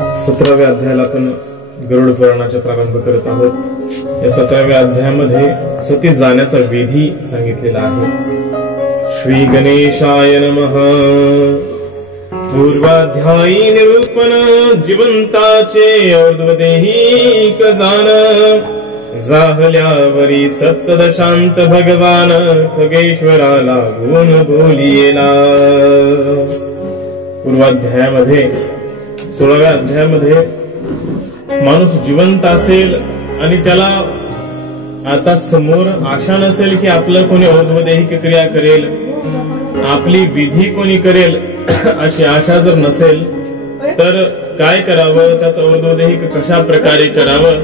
17व्या अध्यायाला आपण गरुड पुराणाचा प्रारंभ करत आहोत। या 17व्या अध्यायामध्ये सती जाण्याचा विधी सांगितलेला आहे। श्री गणेशाय नमः। पूर्वाध्यायी निरूपण जिवंताचे और्ध्वदेहिक जाण जाहल्यावरी सप्तदशांत भगवान खगेश्वराला गुण बोलियेला। पूर्वाध्यायामध्ये 16व्या अध्यायामध्ये माणूस जिवंत असेल आणि त्याला आता समोर आशा नसेल की आपलं कोणी और्ध्वदेहिक क्रिया करेल, आपली विधी कोणी करेल अशी आशा जर नसेल तर काय करावं, त्याचं और्ध्वदेहिक कशा प्रकारे करावं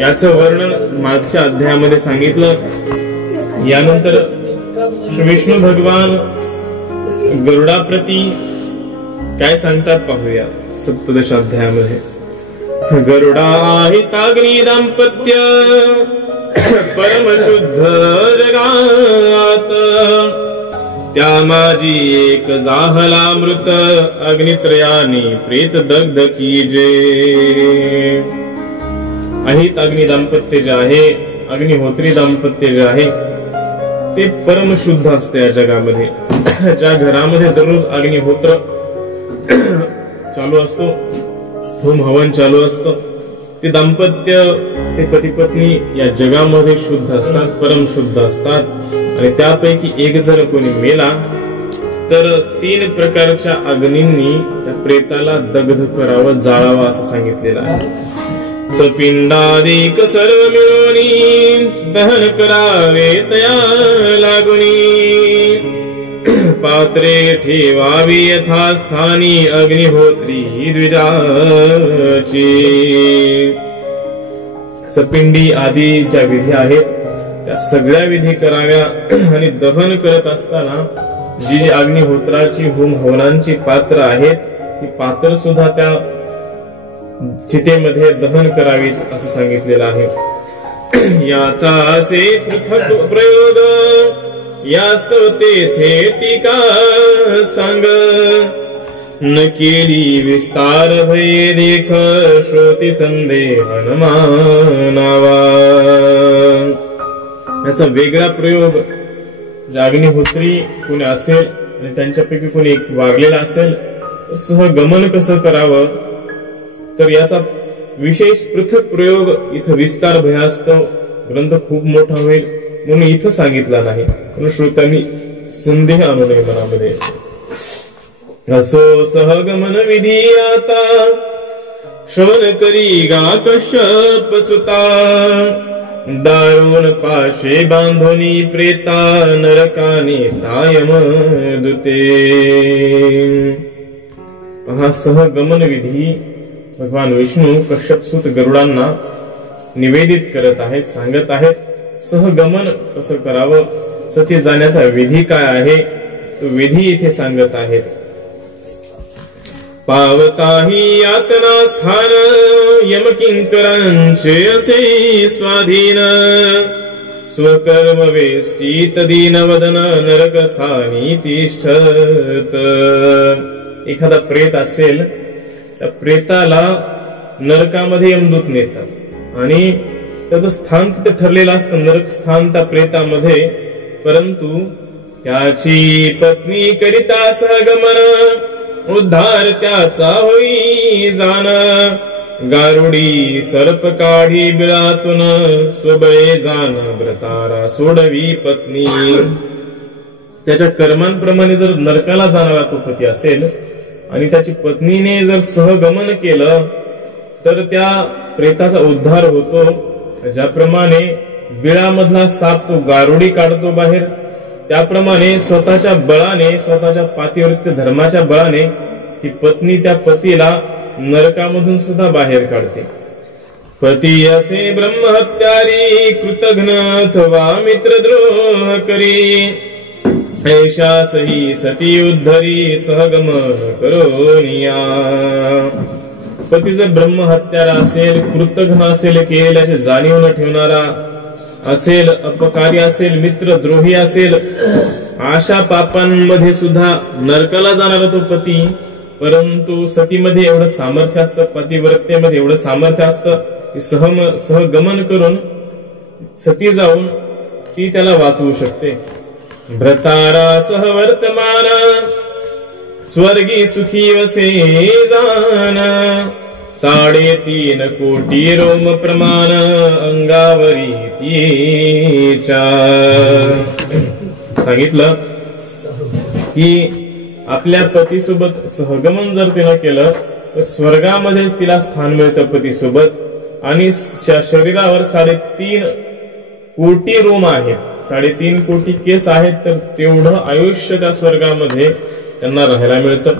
याचं वर्णन मागच्या अध्यायामध्ये सांगितलं। यानंतर श्री विष्णू भगवान गरुडाप्रती काय सांगतात पाहूया 17 अध्यायामध्ये। गरुडाहिताग्नी दाम्पत्य परमशुद्ध जगात त्या माझी एक जाहला मृत अग्नित्रयाने प्रेत दग्ध कीजे। अहित अग्नि दाम्पत्य जे आहे, अग्निहोत्री दाम्पत्य जे आहे ते परमशुद्ध असते या जगामध्ये। ज्या घरामध्ये दररोज अग्निहोत्र चालू असतो, होम हवन चालू असतं, ते दाम्पत्य ते पती पत्नी या जगामध्ये शुद्ध असतात, परम शुद्ध असतात। आणि त्यापैकी एक जर कोणी मेला तर 3 प्रकारच्या अग्नींनी त्या प्रेताला दग्ध करावं, जाळावं असं सांगितलेलं आहे। सपिंडादिक सर्व मिळून दहन करावे तया लागुनी पात्रे ठेवावी यथास्थानी अग्निहोत्री द्विजाची। सपिंडी आदी ज्या विधी आहेत त्या सगळ्या विधी कराव्या आणि दहन करत असताना जी अग्निहोत्राची होम हवनांची पात्र आहेत ती पात्र सुद्धा त्या चितेमध्ये दहन करावीत असं सांगितलेलं आहे। याचा असे पृथक प्रयोग यास्तव तेथे टीका सांग न केली विस्तार भय देख श्रोती संदेह न मानावा। याचा वेगळा प्रयोग अग्निहोत्री कोणी असेल आणि त्यांच्यापैकी कोणी एक वारलेला असेल सहगमन कसं करावं तर याचा विशेष पृथक प्रयोग इथं विस्तार भयास्तव ग्रंथ खूप मोठा होईल म्हणून इथं सांगितला नाही, म्हणून श्रोत्यांनी संदेह आणू नये मनामध्ये। असो सहगमन विधी आता श्रवण करी गा कश्यप सुता दारुण पाशे बांधोनी प्रेता नरकाने तायम दुते। हा सहगमन विधी भगवान विष्णू कश्यपसूत गरुडांना निवेदित करत आहेत, सांगत आहेत। सहगमन कसं करावं, सती जाण्याचा विधी काय आहे तो विधी इथे सांगत आहेत। पावताही यातना स्थान यमकिंकरांचे असे स्वाधीन स्वकर्म वेष्टीत दीनवदन नरक स्थानी तिष्ठत। एखादा प्रेत असेल त्या प्रेताला नरकामध्ये यमदूत नेतात आणि त्याचं स्थान तिथे ठरलेलं असतं, नरक स्थान त्या प्रेतामध्ये। परंतु त्याची पत्नी करिता सहगमन उद्धार त्याचा होई जाण गारुडी सर्प काढी बिळातून स्वबळे जाण व्रतारा सोडवी पत्नी। त्याच्या कर्मांप्रमाणे जर नरकाला जाणारा तो पती असेल आणि त्याची पत्नीने जर सहगमन केलं तर त्या प्रेताचा उद्धार होतो। ज्याप्रमाणे बिळामधला साप तो गारुडी काढतो बाहेर, त्याप्रमाणे स्वतःच्या बळाने, स्वतःच्या पातिव्रत्य धर्माच्या बळाने ती पत्नी त्या पतीला नरकामधून सुद्धा बाहेर काढते। पती असे ब्रह्महत्यारी कृतघ्न अथवा मित्रद्रोह करी ऐशा सही सती उद्धरी सहगमन करोनिया। पती जर ब्रह्महत्यारा असेल, कृतघ्न असेल, केलेल्याची जाणीव न ठेवणारा असेल, अपकारी असेल, मित्रद्रोही असेल, अशा पापांमध्ये सुद्धा नरकाला जाणारा तो पती परंतु सतीमध्ये एवढं सामर्थ्य असतं, पतिव्रतेमध्ये एवढं सामर्थ्य असतं की सहगमन करून सती जाऊन ती त्याला वाचवू शकते. भ्रतारा सह वर्तमान स्वर्गी सुखी वसे जान 3.5 कोटी रोम प्रमाण अंगावरी तिच्या. सांगितलं की आपल्या पतीसोबत सहगमन जर तिनं केलं तर स्वर्गामध्येच तिला स्थान मिळतं पतीसोबत. आणि शरीरावर 3.5 कोटी रोम आहेत, 3.5 कोटी केस आहेत, तर तेवढं आयुष्य त्या स्वर्गामध्ये त्यांना राहायला मिळतं.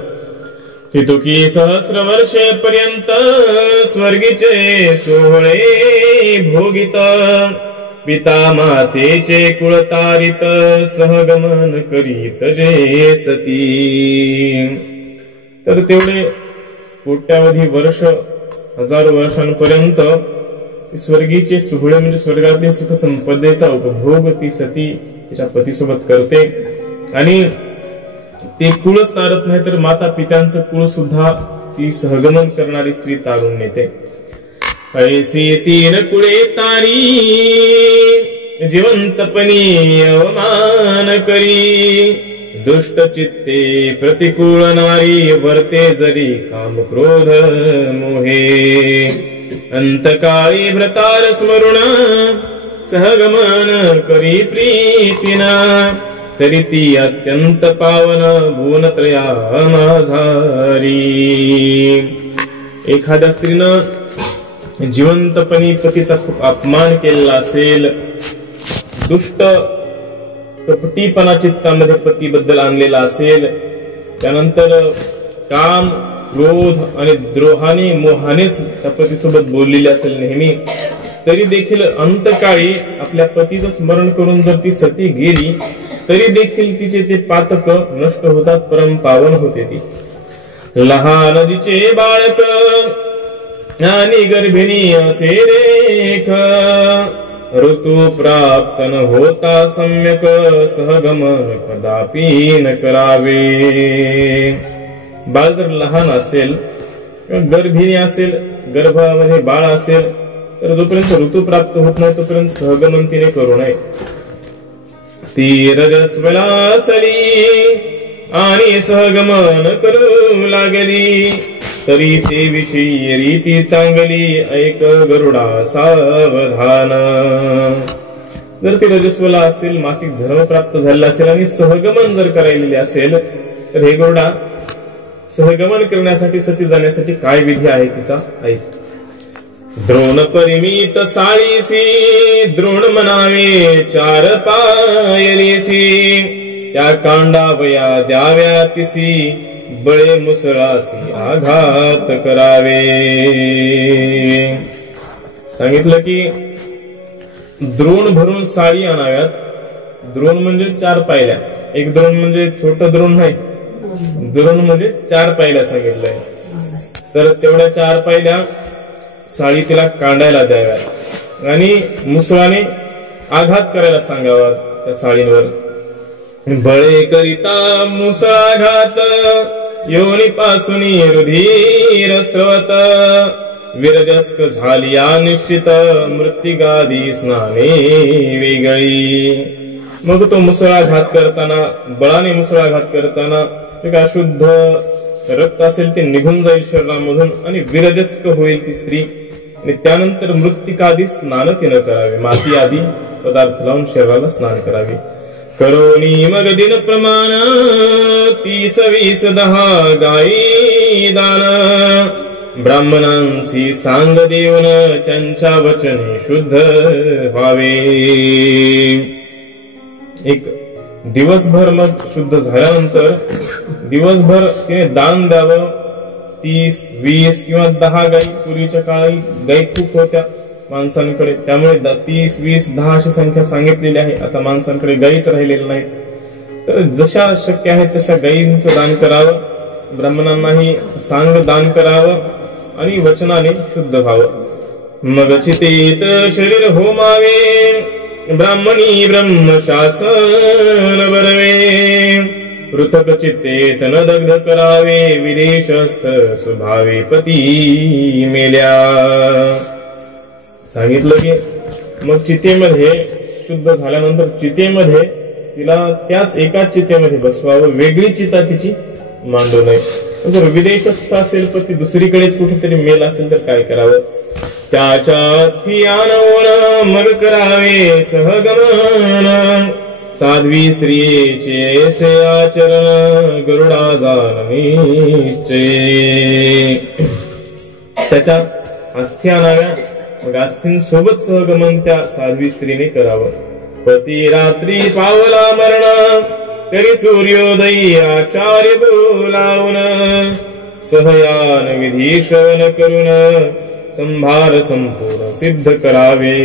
तितुकी सहस्र वर्षे पर्यंत स्वर्गीचे सोहळे भोगित पिता मातेचे कुळतारित सहगमन करीत जे सती. तर तेवढे कोट्यावधी वर्ष, हजारो वर्षांपर्यंत स्वर्गीचे सोहळे म्हणजे स्वर्गातले सुख संपदेचा उपभोग ती सती तिच्या पतीसोबत करते. आणि ते कुळच तारत नाही तर माता पित्यांचं कुळ सुद्धा ती सहगमन करणारी स्त्री तारून नेते. ऐसी 3 कुळे तारी जिवंतपणी अवमान करी दुष्ट चित्ते प्रतिकूल नारी वर्ते जरी काम क्रोध मोहे. अंतकाळी भ्रतार स्मरुण सहगमन करी प्रीतीना तरी ती अत्यंत पावन भुवनत्रया माझारी. एखाद्या स्त्रीनं जिवंतपणी पतीचा खूप अपमान केलेला असेल, दुष्ट कपटीपणा चित्तामध्ये पतीबद्दल आणलेला असेल, त्यानंतर काम क्रोध आणि द्रोहाने मोहानेच त्या पतीसोबत बोललेली असेल नेहमी, तरी देखील अंतकाळी आपल्या पतीचं स्मरण करून जर ती सती गेली तरी देखील तिचे ते पातक नष्ट होतात, परम पावन होते ती. लहान जिचे बाळक आणि गर्भिणी असे रेख ऋतू प्राप्त न होता सम्यक सहगमन कदापि न करावे. बाळ जर लहान असेल किंवा गर्भिणी असेल, गर्भामध्ये बाळ असेल, तर जोपर्यंत ऋतू प्राप्त होत नाही तोपर्यंत सहगमन तिने करू नये. ती रजस्वलासली आणि सहगमन करू लागली तरी ते विषयी रीती चांगली ऐक गरुडा सावधान. जर ती रजस्वला असेल, मासिक धर्म प्राप्त झालेला असेल आणि सहगमन जर करायलेले असेल तर हे गरुडा सहगमन करण्यासाठी सती जाण्यासाठी काय विधी आहे तिचा ऐक. द्रोण परिमित साळीसी द्रोण म्हणावे 4 पायलीसी त्या कांडावया द्याव्या तिसी बळे मुसळासी आघात करावे. सांगितलं की द्रोण भरून साळी आणाव्यात. द्रोण म्हणजे 4 पायल्या. एक द्रोण म्हणजे छोट द्रोण नाही, द्रोण म्हणजे 4 पायल्या सांगितलंय. तर तेवढ्या 4 पायल्या साळी तिला कांडायला द्याव्यात आणि मुसळाने आघात करायला सांगावा त्या साळींवर. बळे करिता मुसळाघात योनीपासून रुधिर स्रवत विरजस्क झालिया निश्चित मृत्तिगादी स्नाने वेगळी. मग तो मुसळाघात करताना, बळाने मुसळाघात करताना एक अशुद्ध रक्त असेल ते निघून जाईल शरीरामधून आणि विरजस्क होईल ती स्त्री. आणि त्यानंतर मृत्तिकादी स्नान तिनं करावे, माती आदी पदार्थ लावून शरीराला स्नान करावे. करोनी मग दिन प्रमाण 30-20 10 गायी दान ब्राह्मणांशी सांग देऊन त्यांच्या वचने शुद्ध व्हावे. एक दिवसभर मग शुद्ध झाल्यानंतर दिवसभर तिने दान द्यावं. 30-20 किंवा 10 गायी. पूर्वीच्या काळी गायी खूप होत्या माणसांकडे, त्यामुळे 30-20 10 अशी संख्या सांगितलेली आहे. आता माणसांकडे गायीच राहिलेल्या नाहीत, तर जशा शक्य आहे तशा गायींचं दान करावं. ब्राह्मणांनाही सांग दान करावं आणि वचनाने शुद्ध व्हावं. मग चितेत शरीर होमावे ब्राह्मणी ब्रह्म शासन बरवे पृथक चित्ते तन दग्ध करावे विदेशस्थ स्वभावे पती मेल्या. सांगितलं की मग चितेमध्ये शुद्ध झाल्यानंतर चितेमध्ये तिला त्याच एकाच चितेमध्ये बसवावं, वेगळी चिता तिची मांडू नये. जर विदेशस्थ असेल तर ती दुसरीकडेच कुठेतरी मेल असेल तर काय करावं. त्याच्या स्थियानवून मग करावे सहगमन साध्वी स्त्रियेचे से आचरण गरुडा जाण निश्चय. त्याच्या अस्थी आणाव्या, मग अस्थींसोबत सहगमन त्या साध्वी स्त्रीने करावं. पती रात्री पावला मरण तरी सूर्योदयी आचार्य बोलावून सहयान विधी श्रवण करून संभार संपूर्ण सिद्ध करावे.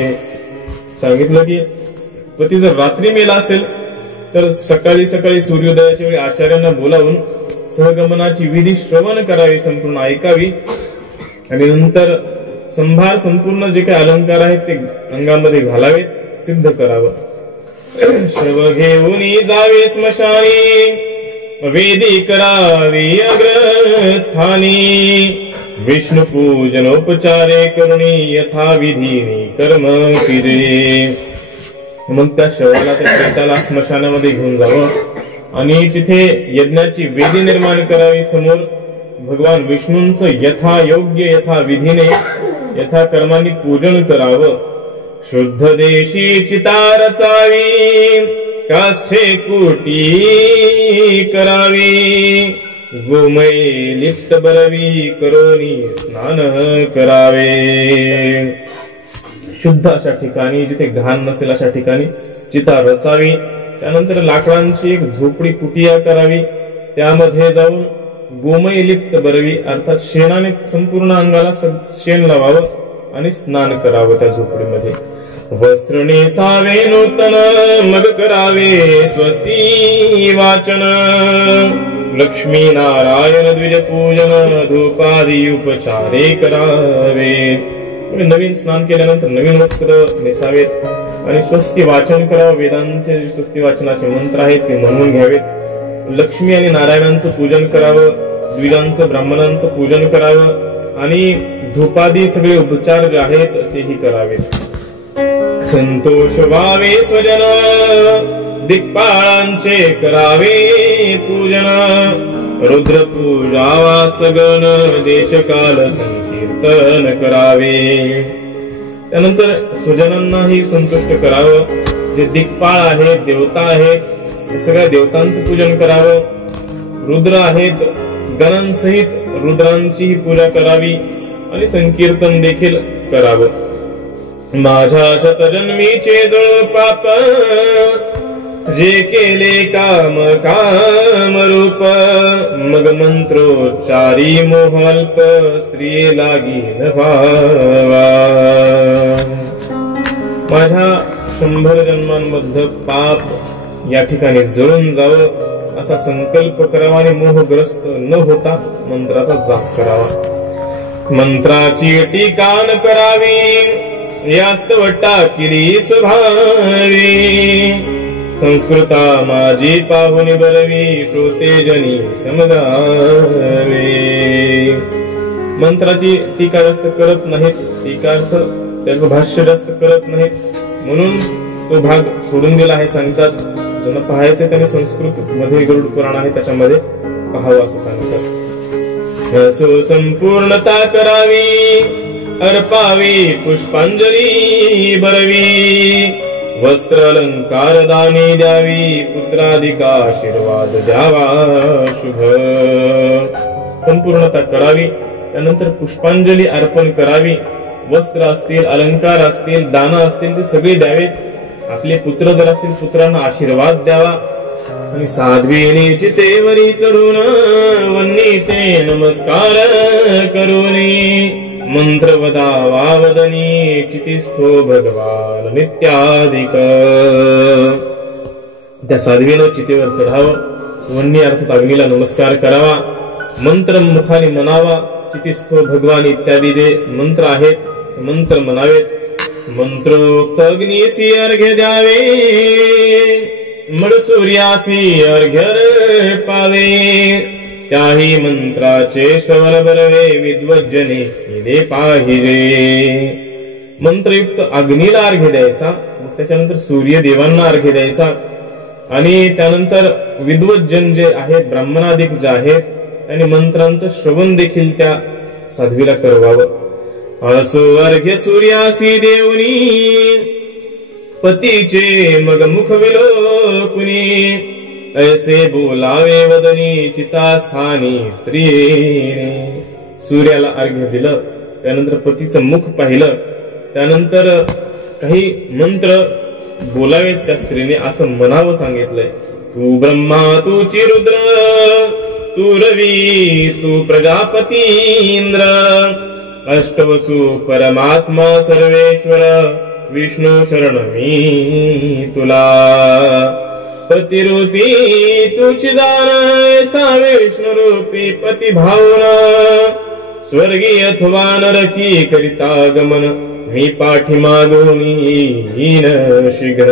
सांगितलं की पती जर रात्री मेला असेल तर सकाळी सकाळी सूर्योदयाच्या वेळी आचार्यांना बोलावून सहगमनाची विधी श्रवण करावी, संपूर्ण ऐकावी आणि नंतर संभार संपूर्ण जे काही अलंकार आहेत ते अंगामध्ये घालावेत, सिद्ध करावं. शव घेऊन जावे स्मशानी वेदी करावी अग्रस्थानी विष्णू पूजनोपचारे करुणी यथाविधीने कर्म किरे. मग त्या शवाला त्या प्रेताला स्मशानामध्ये घेऊन जावं आणि तिथे यज्ञाची वेदी निर्माण करावी. समोर भगवान विष्णूंचं यथा योग्य यथा विधीने यथा कर्मांनी पूजन करावं. शुद्ध देशी चिता रचावी काष्ठे कोटी करावी गोमय लिप्त बरवी करोनी स्नान करावे. शुद्ध अशा ठिकाणी जिथे घाण नसेल अशा ठिकाणी चिता रचावी. त्यानंतर लाकडांची एक झोपडी कुटिया करावी, त्यामध्ये जाऊन गोमय लिप्त बरवी अर्थात शेणाने संपूर्ण अंगाला शेण लावावं आणि स्नान करावं त्या झोपडीमध्ये. वस्त्र नेसावे नूतन मग करावे स्वस्ती वाचन लक्ष्मी नारायण द्विज पूजन धूपादी उपचारे करावे. नवीन स्नान केल्यानंतर नवीन वस्त्र नेसावेत आणि स्वस्ती वाचन करावं. वेदांचे स्वस्ती वाचनाचे मंत्र आहेत ते म्हणून घ्यावेत. लक्ष्मी आणि नारायणांचं पूजन करावं, द्विजांचं ब्राह्मणांचं पूजन करावं आणि धूपादी सगळे उपचार जे आहेत तेही करावेत. संतोष व्हावे स्वजन दिक्पाळांचे करावे पूजन रुद्र पूजावा सगण देशकाल संकीर्तन करावे. त्यानंतर स्वजनांनाही संतुष्ट करावं. जे दिक्पाळ आहेत, देवता आहेत, सगळ्या देवतांचं पूजन करावं. रुद्र आहेत, गणांसहित रुद्रांची पूजा करावी आणि संकीर्तन देखील करावं. माझ्या शतजन्मीचे जळ पाप जे केले काम काम रूप मग मंत्रोच्चारी मोहल्प स्त्री लागी न व्हावा. माझ्या 100 जन्मांमधलं पाप या ठिकाणी जळून जावं असा संकल्प करावा आणि मोहग्रस्त न होता मंत्राचा जाप करावा. मंत्राची टीका न करावी यास्तव टाकिली स्वभावी संस्कृता माझी पाहुणी बरवी श्रोते जनी समजावे. मंत्राची टीका जास्त करत नाहीत, टीकार्थ त्याचं भाष्य जास्त करत नाहीत म्हणून तो भाग सोडून दिला आहे. सांगतात ज्यांना पाहायचं त्याने संस्कृत मध्ये गरुड पुराण आहे त्याच्यामध्ये पाहावं असं सांगतात. सो संपूर्णता करावी अर्पावी पुष्पांजली बरवी वस्त्र अलंकार दाने द्यावी पुत्राधिका आशीर्वाद द्यावा शुभ. संपूर्णता करावी, त्यानंतर पुष्पांजली अर्पण करावी, वस्त्र असतील, अलंकार असतील, दान असतील ते सगळे द्यावेत. आपले पुत्र जर असतील पुत्रांना आशीर्वाद द्यावा आणि साध्वीने चितेवरी चढून वन्नीते नमस्कार करूनी मंत्र वदावा वदनी चितिस्थो भगवान नित्याधिक. त्या साध्वीनं चितेवर चढावं, वन्नी अर्थात अग्नीला नमस्कार करावा, मंत्र मुखाने म्हणावा, चितिस्थो भगवान इत्यादी जे मंत्र आहेत मंत्र म्हणावेत. मंत्रोक्त अग्नीसी अर्घ्य द्यावे मग सूर्यासी अर्घ्य पावे, त्याही मंत्राचे श्रवण बरवे विद्वज्जने केले पाहिजे. मंत्रयुक्त अग्नीला अर्घ्य द्यायचा, मग त्याच्यानंतर सूर्यदेवांना अर्घ्य द्यायचा आणि त्यानंतर विद्वज्जन जे आहेत, ब्राह्मणाधिक जे आहेत, त्यांनी मंत्रांचं श्रवण देखील त्या साध्वीला करवावं. असो अर्घ्य सूर्यासी देवनी, पतीचे मग मुख विलोकुनी, ऐसे बोलावे वदनी चितास्थानी स्त्रीने. सूर्याला अर्घ्य दिलं, त्यानंतर पतीचं मुख पाहिलं, त्यानंतर काही मंत्र बोलावेत त्या स्त्रीने, असं म्हणावं सांगितलंय. तू ब्रह्मा तू रुद्र, तू रवी तू प्रजापती इंद्र, अष्टवसु परमात्मा सर्वेश्वर, विष्णू शरण मी तुला. पतिरूपी तुझी जाण, ऐसा विष्णू रूपी पती भावना, स्वर्गी अथवा नरकी करिता गमन, मी पाठीमागून येईन शीघ्र.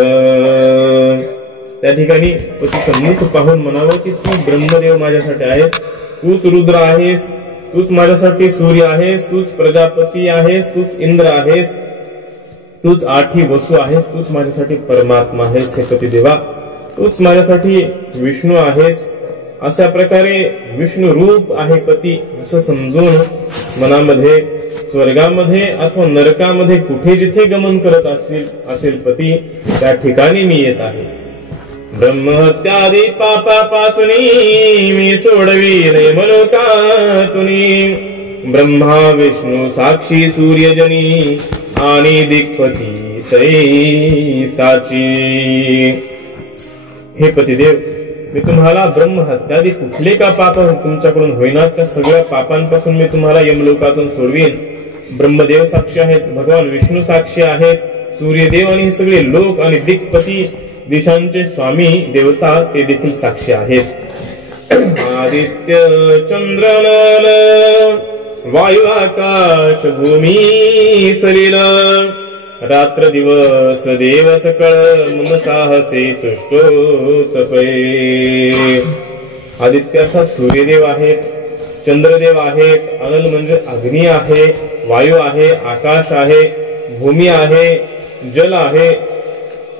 त्या ठिकाणी पतीचं मुख पाहून म्हणावं की तू ब्रह्मदेव माझ्यासाठी आहेस, तूच रुद्र आहेस, तूच माझ्यासाठी सूर्य आहेस, तूच प्रजापती आहेस, तूच इंद्र आहेस, तूच आठी वसू आहेस, तूच माझ्यासाठी परमात्मा आहेस हे पती देवा, तूच माझ्यासाठी विष्णू आहेस. अशा प्रकारे विष्णू रूप आहे पती असं समजून मनामध्ये स्वर्गामध्ये अथवा नरकामध्ये कुठे जिथे गमन करत असेल पती, त्या ठिकाणी मी येत आहे. ब्रह्महत्यादी पापापासूनी, मी सोडवीन यमलोकातुनी, ब्रह्मा विष्णू साक्षी सूर्यजनी, आणि दिक्पती तैसाची. हे पतिदेव, मी तुम्हाला ब्रह्महत्यादी कुठले का पाप तुमच्याकडून होईना, त्या सगळ्या पापांपासून मी तुम्हाला यमलोकातून सोडवीन. ब्रह्मदेव साक्षी आहेत, भगवान विष्णू साक्षी आहेत, सूर्यदेव आणि हे सगळे लोक आणि दिक्पती दिशांचे स्वामी देवता ते देखील साक्षी आहेत. आदित्य चंद्र नल, वायू आकाश भूमी सलिल, रात्र दिवस देव सकळ, मम साहसे तुष्टोतपे. आदित्य अर्थात सूर्यदेव आहेत, चंद्रदेव आहेत, अनल म्हणजे अग्नी आहे, वायू आहे, आकाश आहे, भूमी आहे, जल आहे,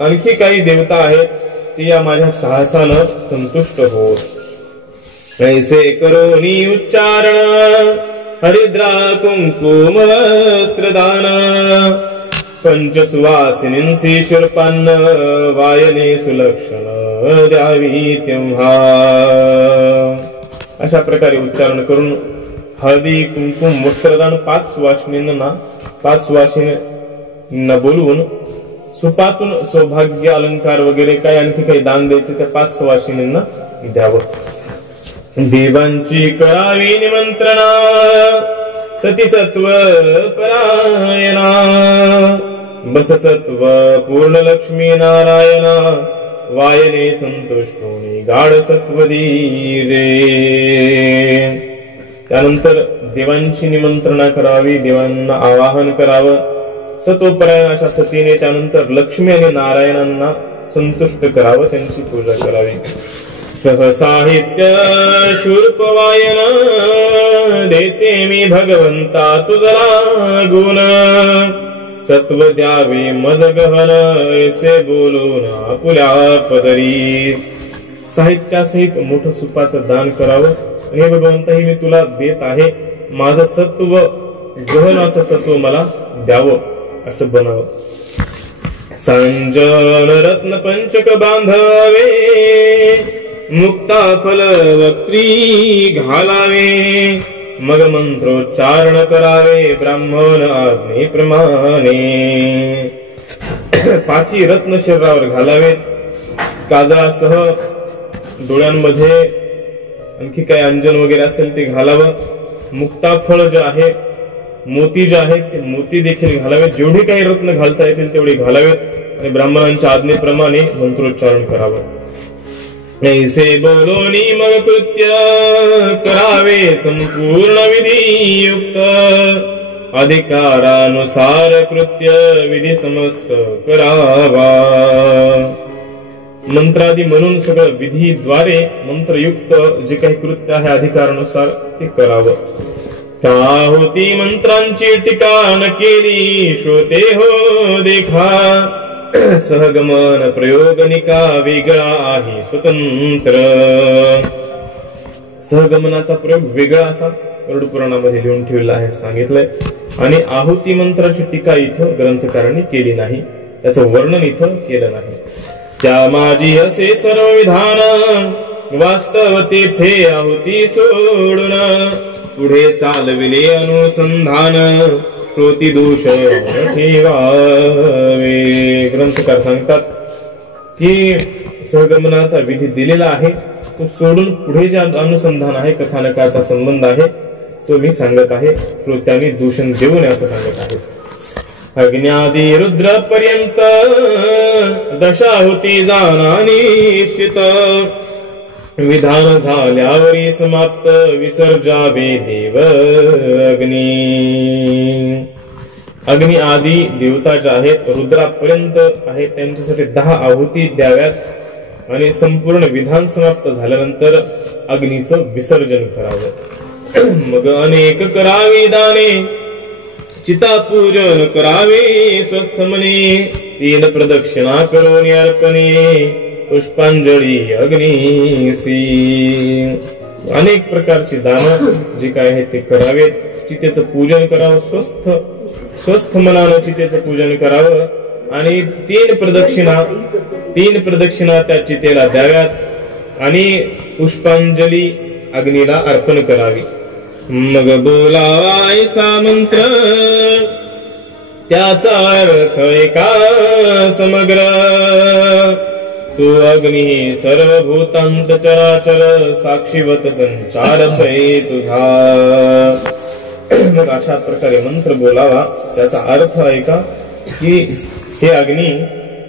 आणखी काही देवता आहेत, ती या माझ्या साहसानं संतुष्ट होत. ऐसे करोनी उच्चारण, हरिद्रा कुंकुम वस्त्रदान, पंचसुवासिनींसी शूर्पान्न, वायने सुलक्षण द्यावी तेव्हा. अशा प्रकारे उच्चारण करून हळदी कुंकुम वस्त्रदान 5 सुवासिनींना बोलवून सुपातून सौभाग्य अलंकार वगैरे काय आणखी काही दान द्यायचे त्या 5 सुवासिनींना द्यावं. देवांची करावी निमंत्रणा, सती सत्व परायणा, बस सत्व पूर्ण लक्ष्मी नारायणा, वायने संतुष्टोनी गाढ सत्व दीजे. त्यानंतर देवांची निमंत्रणा करावी, देवांना आवाहन करावं. सत्वपरायण अशा सतीने त्यानंतर लक्ष्मी आणि नारायणांना संतुष्ट करावं, त्यांची पूजा करावी. सहसाहित्य शूर्पवायन, देते मी भगवंता तुझला गुण, सत्व द्यावे मज गहन, ऐसे बोलून आपुल्या पदरी. साहित्यासहित मोठं सुपाचं दान करावं आणि हे भगवंताही मी तुला देत आहे, माझं सत्व गहन असं सत्व मला द्यावं असं बनावं. सांजन रत्न पंचक बांधावे, मुक्ता फल वक्त्री घालावे, मग मंत्रोच्चारण करावे ब्राह्मण आज्ञेप्रमाणे. 5 रत्न शरीरावर घालावेत, काजळासह डोळ्यांमध्ये आणखी काही अंजन वगैरे असेल ते घालावं. मुक्ता फळ जे आहे, मोती जे आहेत ते मोती देखील घालावेत. जेवढे काही रत्न घालता येतील तेवढे घालावेत आणि ब्राह्मणांच्या आज्ञेप्रमाणे मंत्रोच्चारण करावं. ऐसे बोलोनी मग कृत्य करावे संपूर्ण विधियुक्त, अधिकारानुसार कृत्य विधी समस्त करावा. मंत्रादी म्हणून सगळं विधीद्वारे मंत्रयुक्त जे काही कृत्य आहे अधिकारानुसार ते करावं. त्या होती मंत्रांची टीका न केली श्रोते हो देखा. सहगमन प्रयोगनिका वेगळा आहे स्वतंत्र. सहगमनाचा प्रयोग वेगळा असा गरुड पुराणामध्ये लिहून ठेवला आहे सांगितलंय. आणि आहुती मंत्राची टीका इथं ग्रंथकारांनी केली नाही, त्याचं वर्णन इथं केलं नाही. त्या माझी असे सर्व विधान वास्तव तेथे आहुती सोडून पुढे चालविले अनुसंधान श्रोती दोष ठेवावे. ग्रंथकार सांगतात की सहगमनाचा विधी दिलेला आहे, तो सोडून पुढे जे अनुसंधान आहे, कथानकाचा संबंध आहे, तो मी सांगत आहे. श्रोत्यांनी दूषण देऊ नये असं सांगत आहे. अग्न्यादी रुद्र पर्यंत दशाहुती जाणा निश्चित. विधान झाल्यावरी समाप्त विसर्जावे देव अग्नी. अग्नी आदी देवता ज्या आहेत रुद्रापर्यंत आहेत त्यांच्यासाठी 10 आहुती द्याव्यात आणि संपूर्ण विधान समाप्त झाल्यानंतर अग्नीचं विसर्जन करावं. मग अनेक करावी दाने चिता पूजन करावे स्वस्थ मने. 3 प्रदक्षिणा करून अर्पणे पुष्पांजली अग्नीसी. अनेक प्रकारची दान जे काय आहे ते करावेत. चितेचं पूजन करावं, स्वस्थ मनानं चितेचं पूजन करावं आणि 3 प्रदक्षिणा त्या चितेला द्याव्यात आणि पुष्पांजली अग्नीला अर्पण करावी. मग बोलावायचा मंत्र त्याचा अर्थ एका समग्र. तू अग्नी सर्व भूतांत चराचर साक्षीवत संचारतय तुझा. मग अशा प्रकारे मंत्र बोलावा, त्याचा अर्थ ऐका की हे अग्नी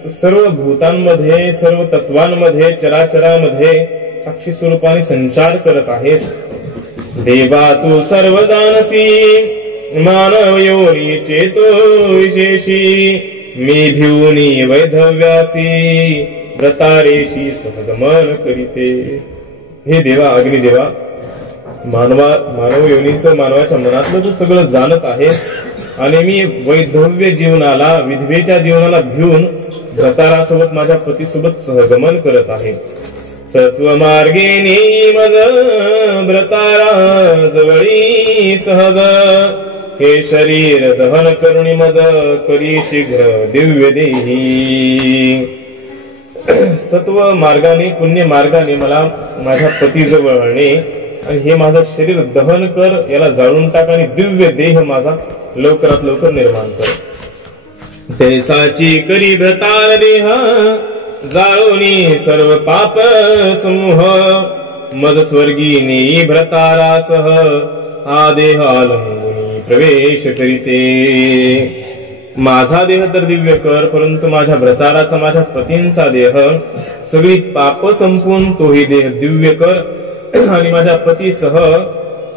तू सर्व भूतांमध्ये सर्व तत्वांमध्ये चराचरामध्ये साक्षी स्वरूपाने संचार करत आहेस. देवा तू सर्व जानसी मानव योनी चेतो विशेषी. मी भिवनी वैधव्यासी व्रतारेशी सहगमन करीते. हे देवा अग्निदेवा, मानव योनीचं मानवाच्या मनातलं तू सगळं जाणत आहेस आणि मी वैधव्य जीवनाला विधवेच्या जीवनाला भिवून व्रतारासोबत माझ्या पतीसोबत सहगमन करत आहे. सत्व मार्गे नेई मज व्रतारा जवळी सहज. हे शरीर दहन करुणी मज करी शीघ्र दिव्य देही. सत्व मार्गाने पुण्य मार्गाने मला माझ्या पतीजवळ आणे आणि हे माझं शरीर दहन कर, याला जाळून टाक आणि दिव्य देह माझा लवकरात लवकर निर्माण कर. तैसाची करी भ्रतार देह जाळोनी सर्व पाप समूह. मद स्वर्गी नेई भ्रतारासह हा देह आलंबुनी प्रवेश करीते. माझा देह तर दिव्य कर, परंतु माझ्या भ्रताराचा माझ्या पतींचा देह सगळी पाप संपून तोही देह दिव्य कर आणि माझ्या पतीसह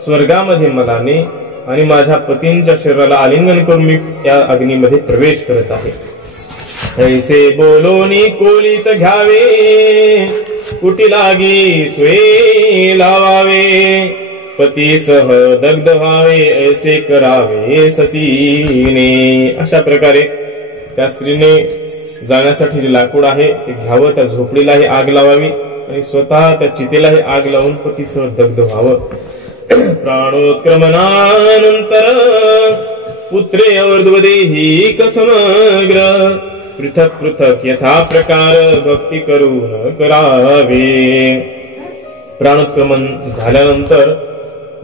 स्वर्गामध्ये मला ने आणि माझ्या पतींच्या शरीराला आलिंगन करून मी त्या अग्नीमध्ये प्रवेश करत आहे. ऐसे बोलोनी कोलीत घ्यावे कुटी लागी स्वे लावावे. पतीसह दग्ध व्हावे ऐसे करावे सतीने. अशा प्रकारे त्या स्त्रीने जाण्यासाठी जे लाकूड आहे ते घ्यावं, त्या झोपडीलाही आग लावावी आणि स्वतः त्या चितेलाही आग लावून पतीसह दग्ध व्हावं. प्राणोत्क्रमणानंतर पुत्रे अर्धवदेही समग्र. पृथक पृथक यथा प्रकार भक्ती करून करावे. प्राणोत्क्रमण झाल्यानंतर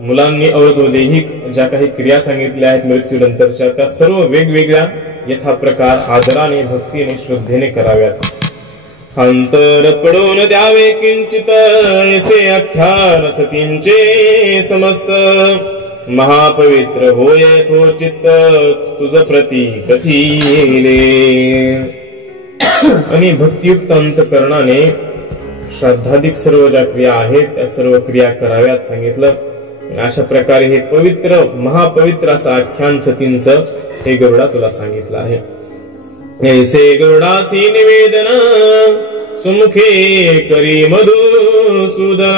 मुलांनी अवधवदैहिक ज्या काही क्रिया सांगितल्या आहेत मृत्यूनंतरच्या त्या सर्व वेगवेगळ्या यथा प्रकार आदराने भक्तीने श्रद्धेने कराव्यात. अंतर पडून द्यावे किंचित ऐसे आख्यान सतींचे समस्त. महापवित्र होय थो चित्त तुझ प्रती कथीले. आणि भक्तियुक्त अंतकरणाने श्रद्धाधिक सर्व ज्या क्रिया आहेत त्या सर्व क्रिया कराव्यात सांगितलं. अशा प्रकारे हे पवित्र महापवित्र असं आख्यान सतींचं हे गरुडा तुला सांगितलं आहे. ऐसे गरुडासी निवेदन सुमुखे करी मधुसूदन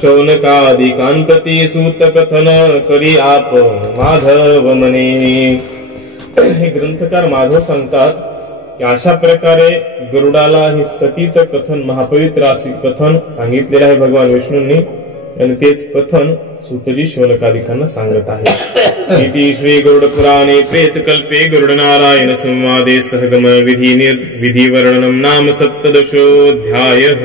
शौनकादिकांप्रती सूत कथन करी आप माधव मने। हे ग्रंथकार माधव सांगतात की अशा प्रकारे गरुडाला हे सतीचं कथन, महापवित्र असे कथन सांगितलेले आहे भगवान विष्णूंनी आणि तेच कथन सूतजी शौनकादिकांना सांगत आहे। इति श्री गरुड पुराणे प्रेतकल्पे गरुड नारायण संवादे सहगम विधी वर्णनम नाम सप्तदशोऽध्यायः।